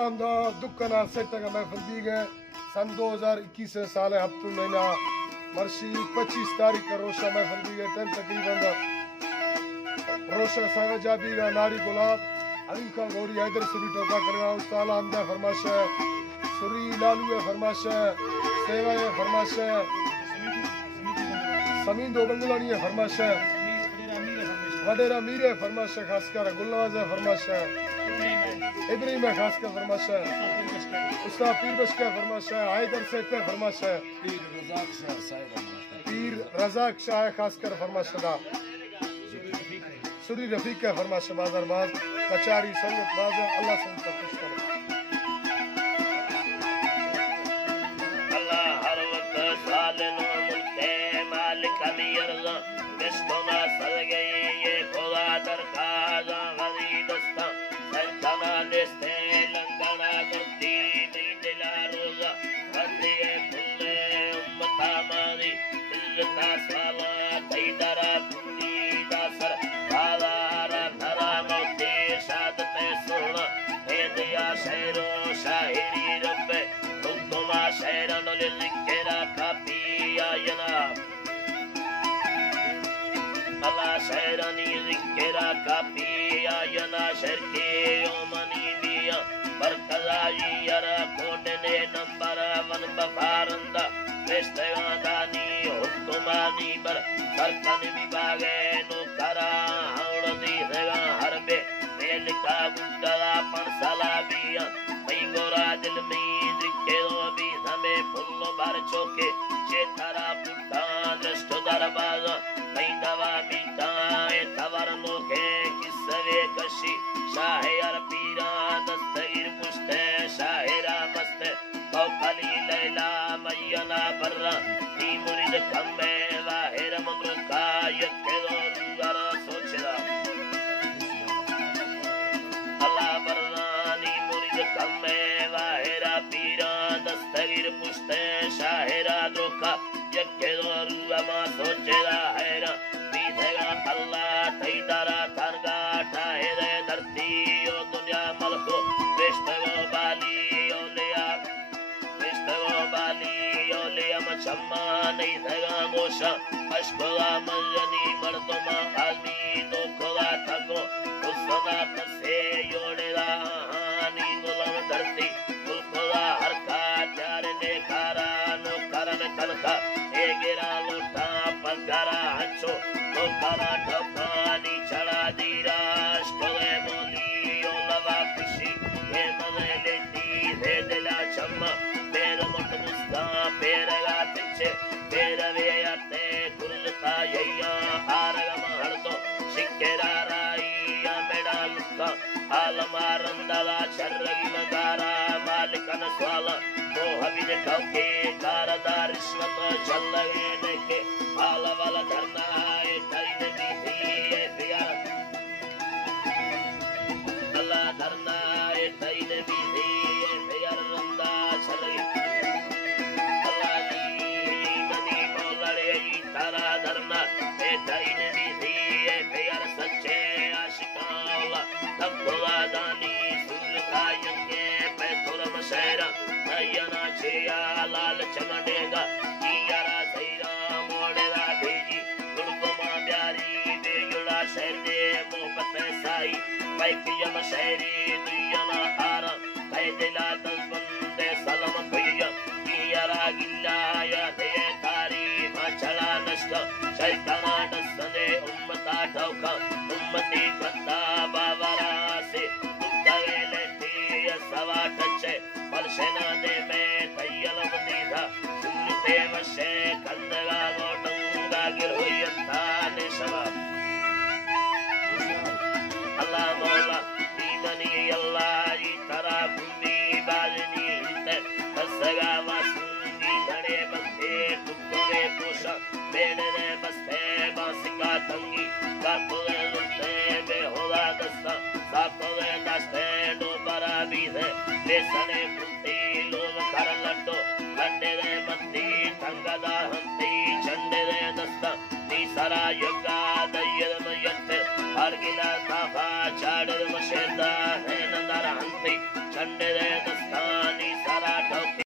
हमदा दुक्कना set का महफिल दी गए सन 2021 साल हफ्तु महीना मर्शी 25 तारीख का रोशा महफिल दी गए टेन तकरीबन रोशा सावजा दी गए नारी गुलाब अली का गौरी हैदर सुरी टोका करवा उस्ताद हमदा फरमाश है सुरी लालू है फरमाश है सेवा है फरमाश है समीन दो बंगलानी है फरमाश है वडेरा मीर है फरमाश है खासकर गुलनवाज है फरमाश है इब्राहिम है खासकर फरमाश है उस्ताद पीर बश का फरमाश है हैदर सेठ है फरमाश है पीर रजाक शाह है खासकर फरमाश है सुरी रफीक का फरमाश है बाजार बाज कचारी संगत बाज अल्लाह से उनका खुश करे अल्लाह हर वक्त सालन मुल्के मालिक अमीर बिस्तोना सर गई ये खुदा दरखाजा गरी दस्ता संतना लिस्ते लंदना करती नहीं दिला रोजा बंदिए खुले उम्मता मारी इल्लता साला तैदरा कुनी दासर बालारा धरा मोती शादते सोना हे दिया शहरो शाहिरी रब्बे तुमा शहरन लिल्केरा कापिया यना अल्लाह शहरनी लिल्केरा कापिया यना शहर के ओमनी बिया बरकजाई यरा कोटने नंबर 1 बफारंदा वेस्टगादानी हुक्मानी बर सरकन विभागे नो करा हौड़दी देगा हरबे मेलिका गुंडला पंसला बिया गोरा दिल में दिखे भी हमें फुल्लो बार चौके चेतारा पुट्टा दृष्ट दरबाजा कई दवा बीताए तवर लोके किसवे कशी शाहर पीरा दस्तगीर पुष्टे शाहरा मस्त कौकली लैला मैयना बर्रा ती मुरिद कम्मे वाहिर ममरुका यके दोरा सोचदा अल्लाह बर्रानी मुरिद कम्मे वाहिरा पीरा दस्तगीर पुष्टे शाहरा धोखा यके दोरा सोचदा हैरा बीधेगा अल्लाह तैदारा थरगा ठाहरे धरती ओ दुनिया मलको वेश्तगो बाली ओलिया मचम्मा नहीं धगा गोशा अश्बला मजनी मर्दमा आदमी तो खुदा थको उसदा कसे योड़ेला हानी गुलाम धरती कुल खुदा हर का चार ने खारा नो करन कलका ए गिरा लोटा पगरा हंचो तो करा ठपानी चढ़ा दी राश कोले बोली ओ लवा खुशी ए मजे लेती दे दिला चम्मा मेरा मुट मुस्ता पेरगा पिछे मेरा वेयाते कुलता यया आरगा महर्दो शिकेरा राईया मेरा लुक्का आलमारंदला शर्रगी नगारा मालिकन स्वाला तो हबीज कौके कारदा रिश्वत चल्लगे नेके आला वाला धरना ए तरीने बीती ए प्यार अल्लाह धरना ए तरीने बीती ए प्यार रंदा शर्रगी तारा धरना ए तरीने बीती ए प्यार सच्चे आशिकाला तब्बुला दानी सुलका यंगे पैथुरम शहरा नयना छेया लाल चमडेगा कियारा सैरा मोड़ेगा भेजी गुड़गुमा प्यारी बेजुड़ा शहर दे मोहब्बत साई पैकियम शहरी दुयना आरा पैदिला तंबंदे सलम भैया कियारा गिल्ला या दे तारी चला नष्ट शैताना दस्तने उम्मता ठोका उम्मती कत्ता बावरा से तुक्कवे लेती सवा टचे परशना दे में तय्यलम दीधा सुनते वशे कंदगा गोटंगा गिर हुई ताने शवा अल्लाह मौला दीदनी अल्लाह तरा भूमि बाजनी हिते दसगा वासुंगी घड़े बंदे टुकड़े पोषा मेरे बस्ते बासिका तंगी कातुले लुटे बेहोला दस्ता सातुले दस्ते डोबरा बीधे लेसने कुंती लोग कर लड्डो लड्डे दे बत्ती तंगदा हंती झंडे दे दस्ता नी सरा युगा दय्यद मयत हर गिला साफा